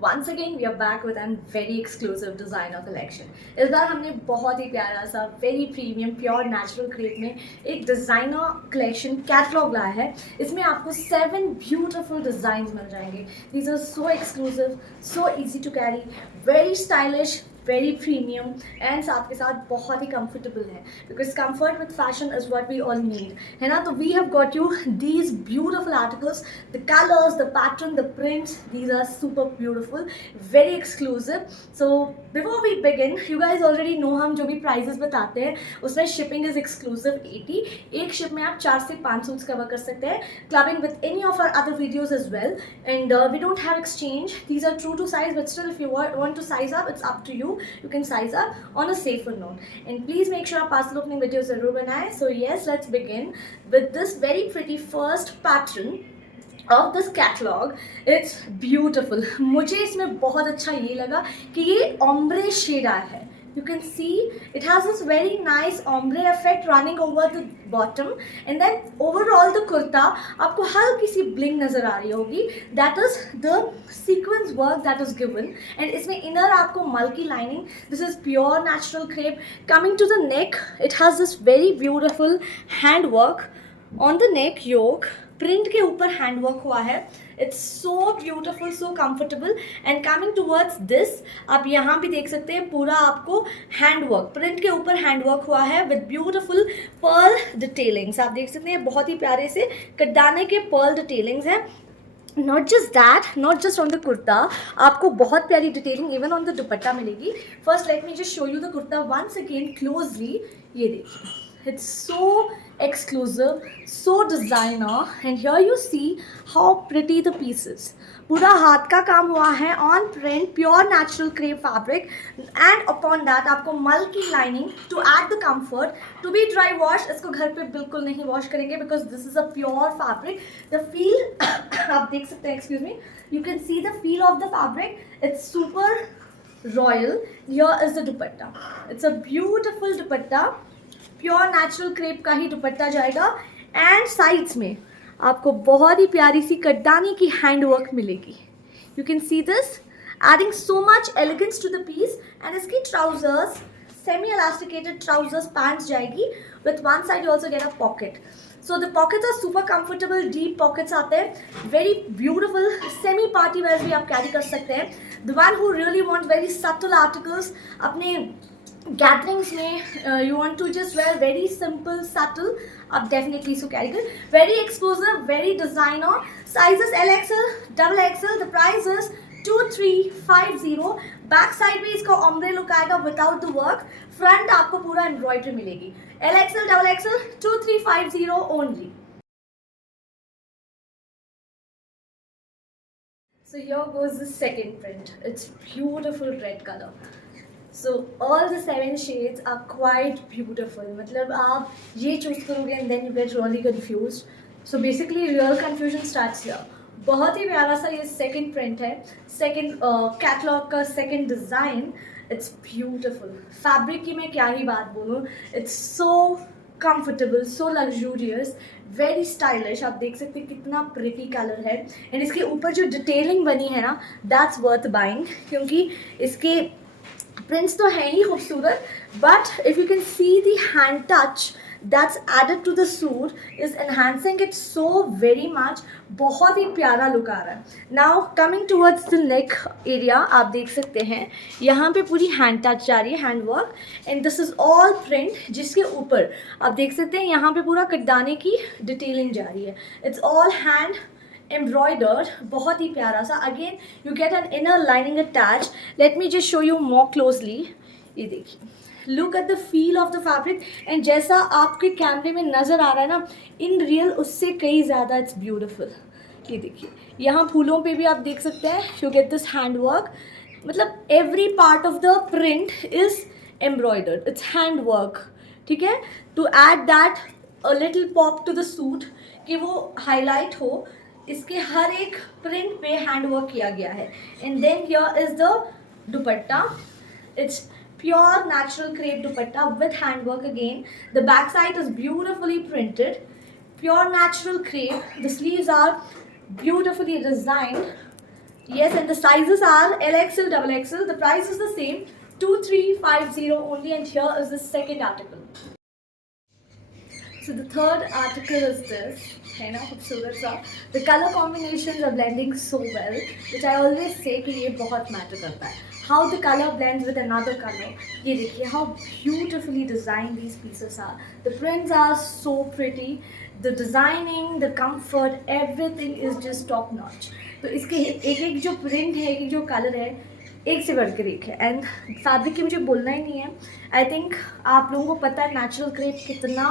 Once again we are back with a very exclusive designer collection. इस बार हमने बहुत ही प्यारा सा very premium pure natural crepe में एक डिज़ाइनर कलेक्शन कैटलॉग लाया है. इसमें आपको 7 ब्यूटीफुल डिज़ाइंस मिल जाएंगे. These are so exclusive, so easy to carry, very stylish, very premium and साथ के साथ बहुत ही कंफर्टेबल है because comfort with fashion is what we all need है ना. तो we have got you these beautiful articles, the colours, the pattern, the prints, these are super beautiful, very exclusive. So before we begin, you guys already know हम जो भी prices बताते हैं उसमें shipping is exclusive 80. एक ship में आप 4 से 5 सूट्स कवर कर सकते हैं, clubbing with any of our other videos as well. And we don't have exchange, these are true to size, but still if you want to size up, it's up to you can size up on a safer note. And please make sure आप parcel opening video जरूर बनाएं. So yes, let's begin with this very pretty first pattern of this catalog. It's beautiful. मुझे इसमें बहुत अच्छा ये लगा कि ये ombre shade आया है. You can see it has this very nice ombre effect running over the bottom, and then overall the kurta आपको हल्की सी bling नजर आ रही होगी. That is the sequence work that is given, and इसमें inner आपको multi lining. This is pure natural crepe. Coming to the neck, it has this very beautiful hand work on the neck yoke. Print के ऊपर hand work हुआ है. It's so beautiful, so comfortable. And coming towards this, आप यहाँ भी देख सकते हैं पूरा आपको हैंड वर्क, प्रिंट के ऊपर हैंड वर्क हुआ है विद ब्यूटिफुल पर्ल डिटेलिंग्स. आप देख सकते हैं बहुत ही प्यारे से कटदाने के पर्ल डिटेलिंग्स हैं. Not just that, not just on the kurta, आपको बहुत प्यारी detailing even on the dupatta मिलेगी. First let me just show you the kurta once again closely. ये देखिए, it's so exclusive, so designer, and here you see how pretty the piece is. पूरा हाथ का काम हुआ है on print, pure natural crepe fabric, and upon that आपको मल की lining to add the comfort. To be dry wash, इसको घर पे बिल्कुल नहीं वॉश करेंगे because this is a pure fabric. The feel आप देख सकते हैं, excuse me, you can see the feel of the fabric. It's super royal. Here is the dupatta. It's a beautiful dupatta, pure natural crepe का ही दुपट्टा जाएगा. And sides में आपको बहुत ही प्यारी सी कटदानी की हैंड वर्क मिलेगी. You can see this adding so much elegance to the piece. And इसकी trousers semi elasticated trousers pants जाएगी. With one side you also get a pocket. So the pockets are super comfortable, deep pockets आते हैं, very beautiful. Semi party wear भी आप carry कर सकते हैं. The one who really want very subtle articles अपने gatherings में, you want to just where very simple subtle, आप डेफिनेटली इसको कैरी कर. Very exclusive, very designer. Sizes LXL, XXL. The price is 2350. Back side भी इसका ombre look आएगा without the work. Front आपको पूरा एम्ब्रॉयडरी मिलेगी. LXL, XXL, 2350 only. So here goes the second print. It's beautiful red color. So all the 7 shades are quite beautiful. मतलब आप ये choose करोगे and then you get really confused. So basically real confusion starts here. बहुत ही प्यारा सा ये second print है, सेकंड कैटलॉग का second design. It's beautiful. Fabric की मैं क्या ही बात बोलूँ, it's so comfortable, so luxurious, very stylish. आप देख सकते हैं कितना प्रिटी कलर है. एंड इसके ऊपर जो डिटेलिंग बनी है ना, दैट्स वर्थ बाइंग, क्योंकि इसके प्रिंट्स तो है ही खूबसूरत, but if you can see the hand touch that's added to the suit is enhancing it so very much. बहुत ही प्यारा लुक आ रहा है. Now coming towards the neck area, आप देख सकते हैं यहाँ पे पूरी हैंड टच जा रही है, hand work. And this is all print, जिसके ऊपर आप देख सकते हैं यहाँ पे पूरा कटदाने की डिटेलिंग जा रही है. इट्स ऑल हैंड embroidered, बहुत ही प्यारा सा. Again you get an inner lining attach. Late me just show you more closely. ये देखिए, look at the feel of the fabric. And जैसा आपके कैमरे में नज़र आ रहा है ना, इन रियल उससे कई ज़्यादा इट्स ब्यूटिफुल. ये देखिए, यहाँ फूलों पे भी आप देख सकते हैं, you get this hand work. मतलब every part of the print is embroidered, it's hand work. ठीक है, to add that a little pop to the suit, कि वो हाईलाइट हो. इसके हर एक प्रिंट पे हैंड वर्क किया गया है. And then here is the dupatta. It's pure natural crepe dupatta with handwork again. The back side is beautifully printed, pure natural crepe. The sleeves are beautifully designed Yes, and the sizes are LXL, XXL. The price is the same, 2350 only, and here is the second article. So the third article is this, है ना खूबसूरत सा. The color combinations are blending so well, which I always say कि ये बहुत matter करता है. How the color blends with another color. ये देखिए how beautifully designed these pieces are. The prints are so pretty. The designing, the comfort, everything is just top notch. तो इसके एक एक जो print है, एक एक जो color है, एक से बढ़ कर एक है. एंड फैब्रिक की मुझे बोलना ही नहीं है. आई थिंक आप लोगों को पता है नेचुरल क्रेप कितना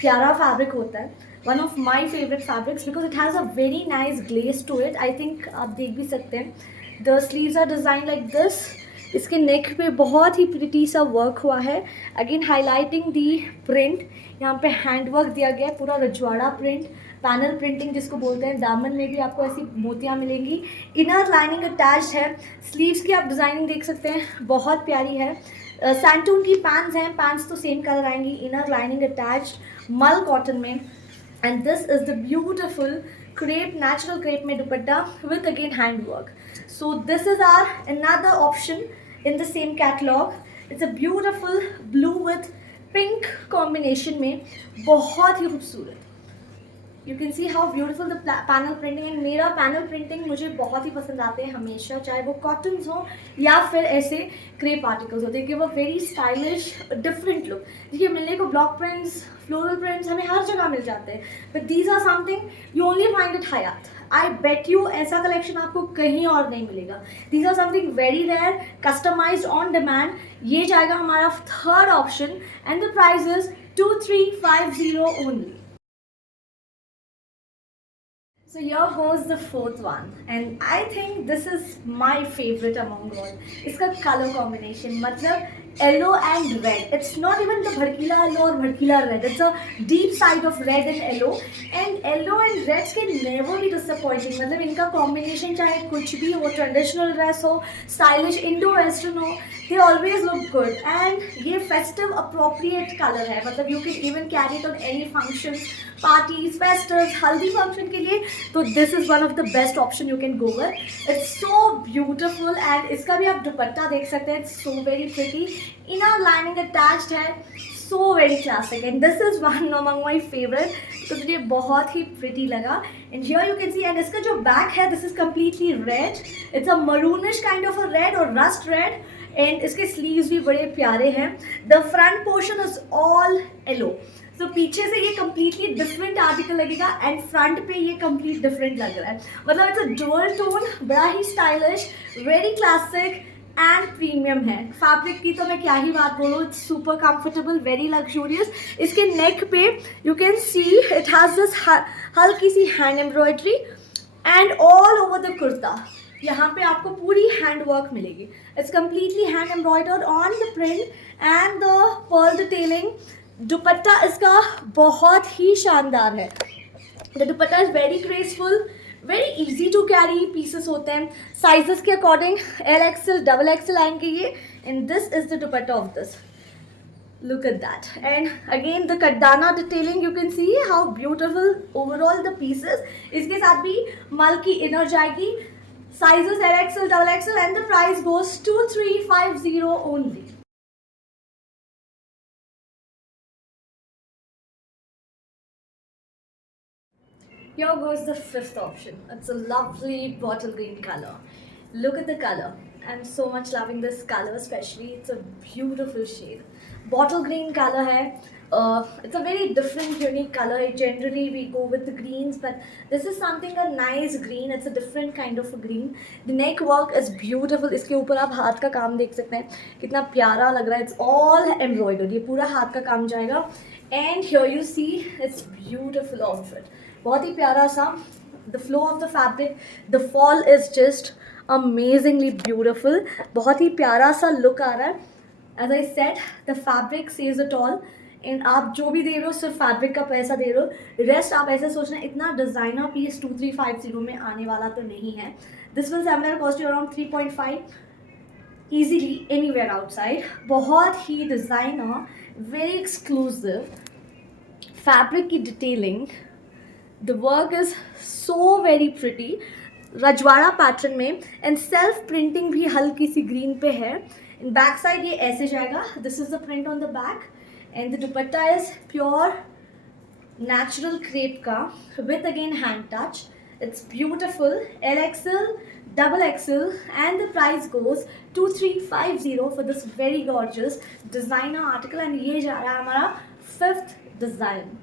प्यारा फैब्रिक होता है. One of my favourite fabrics because it has a very nice glaze to it. I think आप देख भी सकते हैं. The sleeves are design like this. इसके नेक पे बहुत ही प्रिटी सा वर्क हुआ है. अगेन हाईलाइटिंग दी प्रिंट. यहाँ पे हैंड वर्क दिया गया है, पूरा रजवाड़ा प्रिंट, पैनल प्रिंटिंग जिसको बोलते हैं. दामन में भी आपको ऐसी मोतियाँ मिलेंगी. इनर लाइनिंग अटैच है. स्लीव्स की आप डिज़ाइनिंग देख सकते हैं, बहुत प्यारी है. सैंटून की पैंट्स हैं, पैंट्स तो सेम कलर आएंगी. Inner lining attach mul cotton में. And this is the beautiful crepe, natural crepe में dupatta with again hand work. So this is our another option in the same catalogue. It's a beautiful blue with pink combination में, बहुत ही खूबसूरत. You can see how beautiful the panel printing. And मेरा panel printing मुझे बहुत ही पसंद आते हैं हमेशा, चाहे वो कॉटन्स हो या फिर ऐसे क्रेप आर्टिकल्स हो. देखिए वो वेरी स्टाइलिश डिफरेंट लुक. देखिए मिलने को ब्लॉक प्रिंट्स, फ्लोरल प्रिंट्स हमें हर जगह मिल जाते हैं, but these are something you only find it हयात. आई बेट यू ऐसा कलेक्शन आपको कहीं और नहीं मिलेगा. These are something very rare, customised on demand. ये जाएगा हमारा third option and the price is 2350 only. So here goes the fourth one, and I think this is my favorite among all. इसका color combination मतलब yellow and red. It's not even the भड़कीला yellow और भड़कीला red. It's a deep side of red and yellow. And yellow and reds can never be disappointing. मतलब इनका combination चाहे कुछ भी हो, traditional dress हो, stylish Indo-Western हो, they always look good. And ये festive appropriate color है. मतलब you can even carry it on any functions, parties, festivals, हल्दी function के लिए. तो this is one of the best option you can go with. It's so beautiful. And इसका भी आप दुपट्टा देख सकते हैं. It's so very pretty. Inner lining attached है. So very classic. And this is one among my favourite. तो मुझे बहुत ही प्रिटी लगा. And here you can see. And इसका जो बैक है this is completely red. It's a maroonish kind of a red और रस्ट रेड. एंड इसके स्लीव्स भी बड़े प्यारे हैं. The front portion is all yellow. तो पीछे से ये कम्प्लीटली डिफरेंट आर्टिकल लगेगा एंड फ्रंट पे ये कम्प्लीट डिफरेंट लग रहा है. मतलब इट्स अ डुअल टोन, बड़ा ही stylish, very classic and premium है. फैब्रिक की तो मैं क्या ही बात बोलूँ. It's super comfortable, very luxurious. इसके नेक पे you can see it has this हल्की सी hand embroidery and all over the kurta यहाँ पे आपको पूरी हैंड वर्क मिलेगी. It's completely hand embroidered on the print and the pearl detailing. Dupatta इसका बहुत ही शानदार है. The dupatta is very graceful, very easy to carry pieces होते हैं. साइजेस के अकॉर्डिंग LXL, XXL आएंगे ये. And this is the dupatta of this. Look at that. And again the katdana detailing, you can see how beautiful overall the pieces. इसके साथ भी मल की इनर जाएगी. Sizes LXL, XXL and the price goes 2350 only. Here goes the fifth option. It's a lovely bottle green color. Look at the color. I'm so much loving this color, especially. It's a beautiful shade. Bottle green color hai. It's a very different, unique color. Generally, we go with the greens, but this is something a nice green. It's a different kind of a green. The neck work is beautiful. इसके ऊपर आप हाथ का काम देख सकते हैं, कितना प्यारा लग रहा है. It's all embroidered. ये पूरा हाथ का काम जाएगा. And here you see, it's beautiful outfit. बहुत ही प्यारा सा. The flow of the fabric, the fall is just amazingly beautiful. बहुत ही प्यारा सा लुक आ रहा है. As I said the fabric says it all. And आप जो भी दे रहे हो सिर्फ फैब्रिक का पैसा दे रहे हो. रेस्ट आप ऐसे सोच रहे हैं इतना डिज़ाइनर पीस 2350 में आने वाला तो नहीं है. This will similar cost you around 3.5 easily anywhere outside. बहुत ही डिज़ाइनर, वेरी एक्सक्लूसिव. फैब्रिक की detailing, the work is so very pretty. रजवाड़ा पैटर्न में, एंड सेल्फ प्रिंटिंग भी हल्की सी ग्रीन पे है। बैक साइड ये ऐसे जाएगा, this is the print on the back, and the dupatta is pure natural crepe का with again hand touch. It's beautiful, LXL, double XL, and the price goes 2350 for this very gorgeous designer article, and ये जा रहा है हमारा 5th design.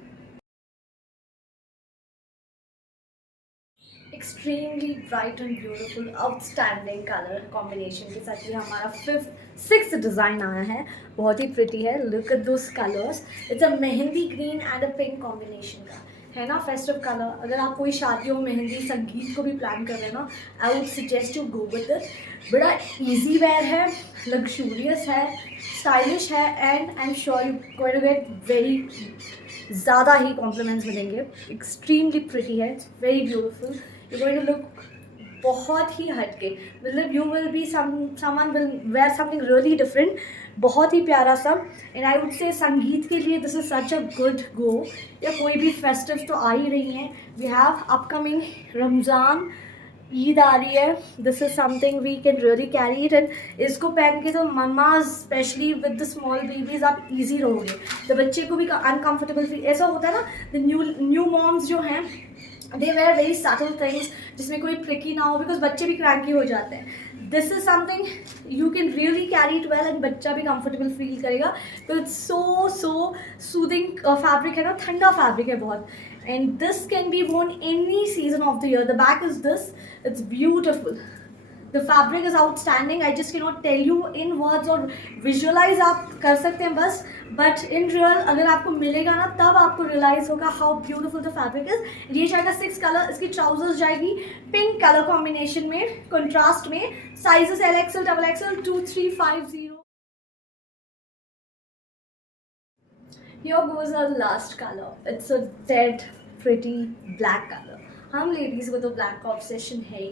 Extremely bright and beautiful outstanding colour combination के साथ ये हमारा 6th डिज़ाइन आया है, बहुत ही प्रिटी है। Look at those colours, it's a mehndi green and a pink combination का है ना, फेस्टिव कलर। अगर आप कोई शादियों मेहंदी संगीत को भी प्लान कर रहे हैं ना, I would suggest you go with it. बड़ा इजी वेयर है, लग्जूरियस है, स्टाइलिश है, and I am sure you going to get very ज़्यादा ही कॉम्प्लीमेंट्स मिलेंगे। एक्सट्रीमली प्रिटी है, it's very beautiful, you going to look बहुत ही हटके, मतलब you will be someone will wear something really different, बहुत ही प्यारा सा। And I would say sangeet के लिए this is such a good go, या कोई भी फेस्टिव तो आ ही रही हैं, we have upcoming Ramzan, Eid आ रही है, this is something we can really carry it. And इसको पहन के तो mummas specially with the small babies आप इजी रहोगे, तो बच्चे को भी अनकम्फर्टेबल फील, ऐसा होता है ना, द न्यू मॉम्स जो हैं दे वेयर वेरी सटल थिंग्स जिसमें कोई ट्रिकी ना हो, बिकॉज बच्चे भी क्रैंकी हो जाते हैं। This is something you can really carry it well, and बच्चा भी कंफर्टेबल फील करेगा, तो इट्स सो सूदिंग फैब्रिक है ना, ठंडा फैब्रिक है बहुत, and this can be worn any season of the year. The back is this, it's beautiful, the fabric is outstanding, I just cannot tell you in words, और visualize आप कर सकते हैं बस, but in real अगर आपको मिलेगा ना तब आपको realize होगा how beautiful the fabric is. ये जाएगा 6 कलर, इसकी trousers जाएगी पिंक कलर कॉम्बिनेशन में, कंट्रास्ट में, sizes LXL, XXL, 2, 3, 5, 0. Here goes our last color. It's a dead pretty black color. हम लेडीज़ को तो ब्लैक का ऑब्सेशन है ही,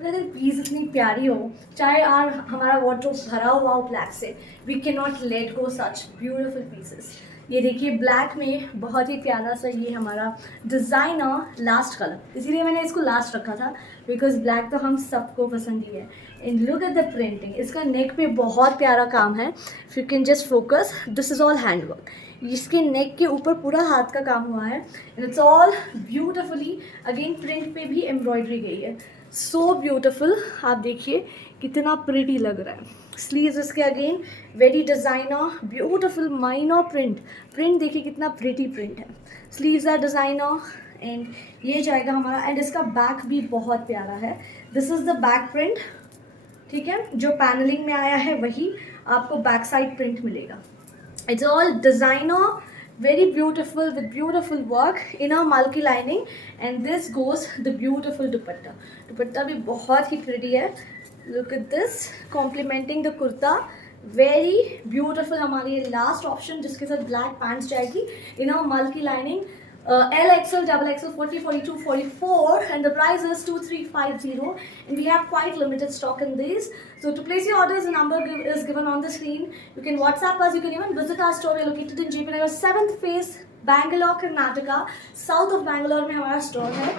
मतलब अगर पीस इतनी प्यारी हो, चाहे यार हमारा वार्डरोब भरा हुआ हो ब्लैक से, we can not let go such beautiful pieces. ये देखिए ब्लैक में बहुत ही प्यारा सा ये हमारा डिज़ाइनर लास्ट कलर, इसीलिए मैंने इसको लास्ट रखा था, बिकॉज ब्लैक तो हम सबको पसंद ही है। And look at the printing, इसका नेक पे बहुत प्यारा काम है, if you can just focus, this is all handwork, इसके नेक के ऊपर पूरा हाथ का काम हुआ है, and it's all beautifully again print पे भी एम्ब्रॉयडरी गई है, सो ब्यूटिफुल। आप देखिए कितना प्रिटी लग रहा है। स्लीव्स इसके again very designer beautiful minor print देखिए कितना प्रिटी प्रिंट है। स्लीव्स आर डिज़ाइनर, एंड ये जाएगा हमारा, एंड इसका बैक भी बहुत प्यारा है, this is the back print, ठीक है, जो पैनलिंग में आया है वही आपको बैक साइड प्रिंट मिलेगा। It's all designer, very beautiful with beautiful work in a multi lining, and this goes the beautiful dupatta. Dupatta भी बहुत ही pretty है, look at this, complementing the kurta, very beautiful। हमारी ये last option जिसके साथ black pants जाएगी in a multi lining, LXL, XXL, 40, 42, 44, and the price is 2350, and we have quite limited stock in these. So to place your orders, the number is given on the screen. You can WhatsApp us, you can even visit our store. We are located in JP Nagar 7th phase, Bangalore, Karnataka, south of Bangalore में हमारा store है।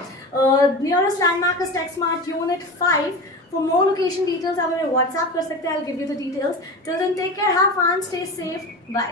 Nearest landmark is TechSmart Unit 5. For more location details आप हमें WhatsApp कर सकते हैं, I'll give you the details. Till then, take care, have fun, stay safe, bye.